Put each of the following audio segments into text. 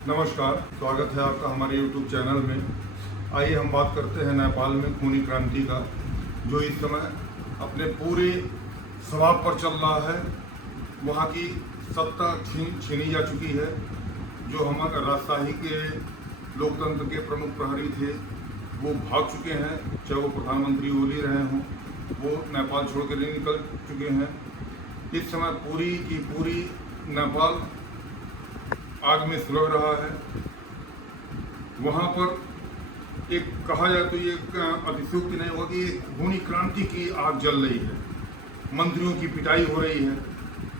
नमस्कार, स्वागत है आपका हमारे YouTube चैनल में। आइए हम बात करते हैं नेपाल में खूनी क्रांति का, जो इस समय अपने पूरे स्वभाव पर चल रहा है। वहाँ की सत्ता छीनी जा चुकी है। जो हमारे राजशाही के लोकतंत्र के प्रमुख प्रहरी थे वो भाग चुके हैं, चाहे वो प्रधानमंत्री ओली रहे हों, वो नेपाल छोड़ कर निकल चुके हैं। इस समय पूरी की पूरी नेपाल आग में सुलग रहा है। वहाँ पर एक कहा जाए तो ये अतिशयोक्ति नहीं होगा कि एक खूनी क्रांति की आग जल रही है। मंत्रियों की पिटाई हो रही है,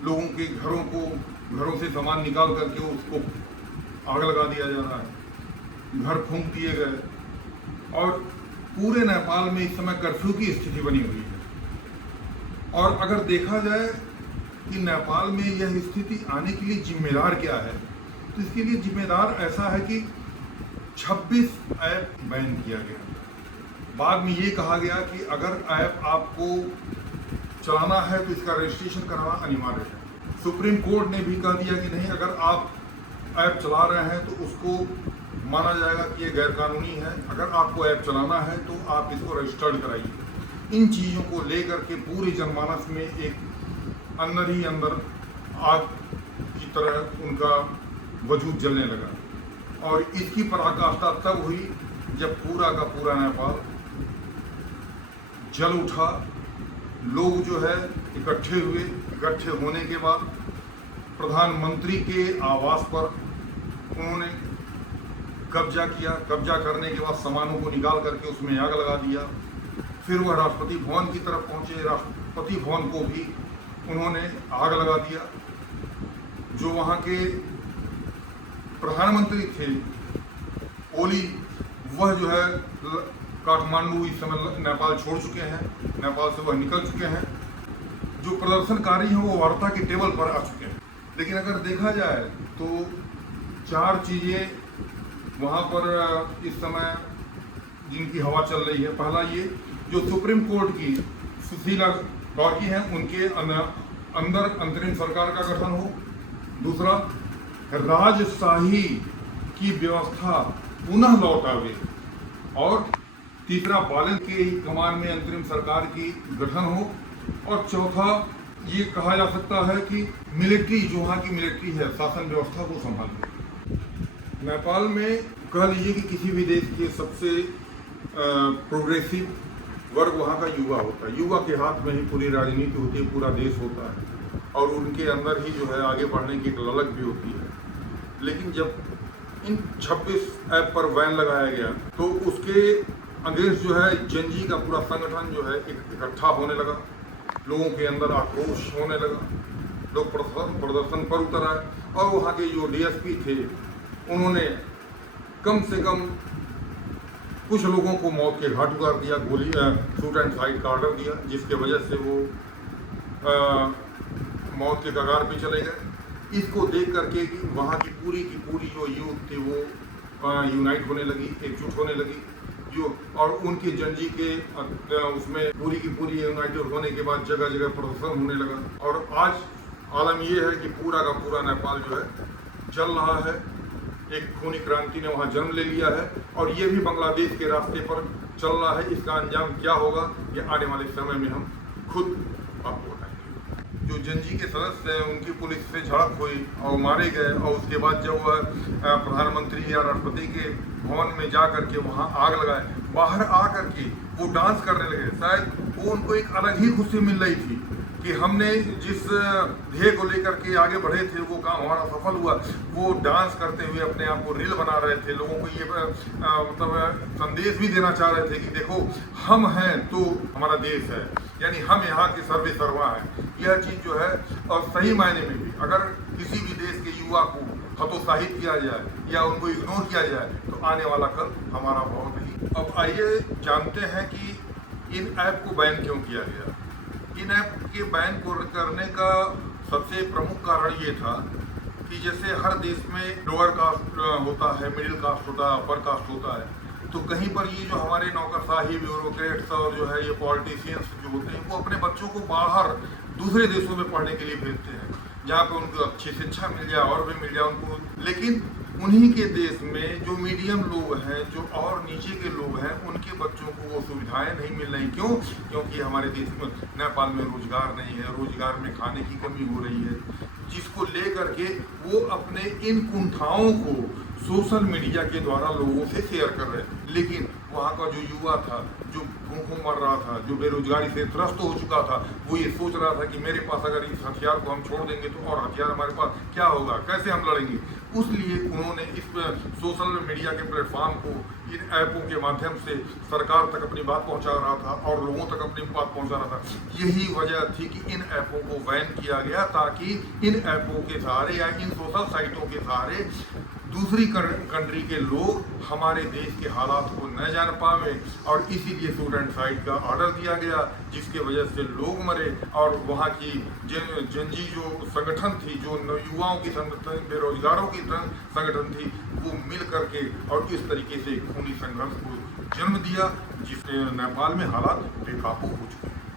लोगों के घरों से सामान निकाल करके उसको आग लगा दिया जा रहा है, घर फूंक दिए गए और पूरे नेपाल में इस समय कर्फ्यू की स्थिति बनी हुई है। और अगर देखा जाए कि नेपाल में यह स्थिति आने के लिए जिम्मेदार क्या है, तो इसके लिए जिम्मेदार ऐसा है कि 26 ऐप बैन किया गया। बाद में ये कहा गया कि अगर ऐप आपको चलाना है तो इसका रजिस्ट्रेशन कराना अनिवार्य है। सुप्रीम कोर्ट ने भी कह दिया कि नहीं, अगर आप ऐप चला रहे हैं तो उसको माना जाएगा कि ये गैरकानूनी है। अगर आपको ऐप चलाना है तो आप इसको रजिस्टर्ड कराइए। इन चीज़ों को लेकर के पूरे जनमानस में एक अंदर ही अंदर आग की तरह उनका वजूद जलने लगा। और इसकी पराकाष्ठा तब हुई जब पूरा का पूरा नेपाल जल उठा। लोग जो है इकट्ठे हुए। इकट्ठे होने के बाद प्रधानमंत्री के आवास पर उन्होंने कब्जा किया। कब्जा करने के बाद सामानों को निकाल करके उसमें आग लगा दिया। फिर वह राष्ट्रपति भवन की तरफ पहुंचे। राष्ट्रपति भवन को भी उन्होंने आग लगा दिया। जो वहाँ के प्रधानमंत्री थे ओली, वह जो है काठमांडू इस समय नेपाल छोड़ चुके हैं। नेपाल से वह निकल चुके हैं। जो प्रदर्शनकारी हैं वो वार्ता के टेबल पर आ चुके हैं। लेकिन अगर देखा जाए तो 4 चीज़ें वहाँ पर इस समय जिनकी हवा चल रही है। पहला ये, जो सुप्रीम कोर्ट की सुशीला गौरकी हैं, उनके अंदर अंतरिम सरकार का गठन हो। दूसरा, राजशाही की व्यवस्था पुनः लौट आवे। और तीसरा, बालन के कमान में अंतरिम सरकार की गठन हो। और चौथा, ये कहा जा सकता है कि मिलिट्री, जो वहाँ की मिलिट्री है, शासन व्यवस्था को संभाले। नेपाल में कह लीजिए कि किसी भी देश के सबसे प्रोग्रेसिव वर्ग वहाँ का युवा होता है। युवा के हाथ में ही पूरी राजनीति होती है, पूरा देश होता है और उनके अंदर ही जो है आगे बढ़ने की एक ललक भी होती है। लेकिन जब इन 26 ऐप पर बैन लगाया गया तो उसके अगेंस्ट जो है जनजी का पूरा संगठन जो है इकट्ठा होने लगा। लोगों के अंदर आक्रोश होने लगा। लोग प्रदर्शन पर उतर आए और वहाँ के जो डीएसपी थे उन्होंने कम से कम कुछ लोगों को मौत के घाट उतार दिया। गोली शूट एंड फाइट का ऑर्डर दिया, जिसके वजह से वो मौत के कगार पे चले गए। इसको देख करके कि वहाँ की पूरी जो यूथ थी वो यूनाइट होने लगी, एकजुट होने लगी। जो और उनके जनजी के उसमें पूरी की पूरी यूनाइटेड होने के बाद जगह जगह प्रदर्शन होने लगा। और आज आलम ये है कि पूरा का पूरा नेपाल जो है जल रहा है। एक खूनी क्रांति ने वहाँ जन्म ले लिया है और ये भी बांग्लादेश के रास्ते पर चल रहा है। इसका अंजाम क्या होगा ये आने वाले समय में हम खुद आपको बताएंगे। जो जनजी के सदस्य हैं उनकी पुलिस से झड़प हुई और मारे गए। और उसके बाद जब वह प्रधानमंत्री या राष्ट्रपति के भवन में जा करके वहाँ आग लगाए, बाहर आ करके वो डांस करने लगे। शायद वो उनको एक अलग ही खुशी मिल रही थी कि हमने जिस ध्येय को लेकर के आगे बढ़े थे वो काम हमारा सफल हुआ। वो डांस करते हुए अपने आप को रील बना रहे थे। लोगों को ये मतलब संदेश भी देना चाह रहे थे कि देखो हम हैं तो हमारा देश है, यानी हम यहाँ के सर्वे सर्वा हैं। यह चीज़ जो है, और सही मायने में भी अगर किसी भी देश के युवा को हतोत्साहित किया जाए या उनको इग्नोर किया जाए तो आने वाला कल हमारा बहुत ही। अब आइए जानते हैं कि इन ऐप को बैन क्यों किया गया। इन ऐप के बैन को करने का सबसे प्रमुख कारण ये था कि जैसे हर देश में लोअर कास्ट होता है, मिडिल कास्ट होता है, अपर कास्ट होता है, तो कहीं पर ये जो हमारे नौकरशाही ब्यूरोक्रेट्स और जो है ये पॉलिटिशियंस जो होते हैं वो अपने बच्चों को बाहर दूसरे देशों में पढ़ने के लिए भेजते हैं जहाँ पे उनको अच्छी शिक्षा मिल जाए और भी मिल जाए उनको। लेकिन उन्हीं के देश में जो मीडियम लोग हैं, जो और नीचे के लोग हैं, उनके बच्चों को वो सुविधाएं नहीं मिल रही। क्यों? क्योंकि हमारे देश में, नेपाल में रोजगार नहीं है, रोजगार में खाने की कमी हो रही है, जिसको लेकर के वो अपने इन कुंठाओं को सोशल मीडिया के द्वारा लोगों से शेयर कर रहे हैं। लेकिन वहाँ का जो युवा था, जो भूखों मर रहा था, जो बेरोजगारी से त्रस्त हो चुका था, वो ये सोच रहा था कि मेरे पास अगर इस हथियार को हम छोड़ देंगे तो और हथियार हमारे पास क्या होगा, कैसे हम लड़ेंगे। उसलिए उन्होंने इस सोशल मीडिया के प्लेटफॉर्म को, इन ऐपों के माध्यम से सरकार तक अपनी बात पहुंचा रहा था और लोगों तक अपनी बात पहुंचा रहा था। यही वजह थी कि इन ऐपों को बैन किया गया, ताकि इन ऐपों के सहारे या इन सोशल साइटों के सहारे दूसरी कंट्री के लोग हमारे देश के हालात को न जान पावे। और इसीलिए शूट एंड साइट का ऑर्डर दिया गया, जिसके वजह से लोग मरे। और वहाँ की जनजी जो संगठन थी, जो युवाओं की संगठन, बेरोजगारों की संगठन थी, वो मिल करके और इस तरीके से खूनी संघर्ष को जन्म दिया, जिससे नेपाल में हालात बेकाबू हो चुके हैं।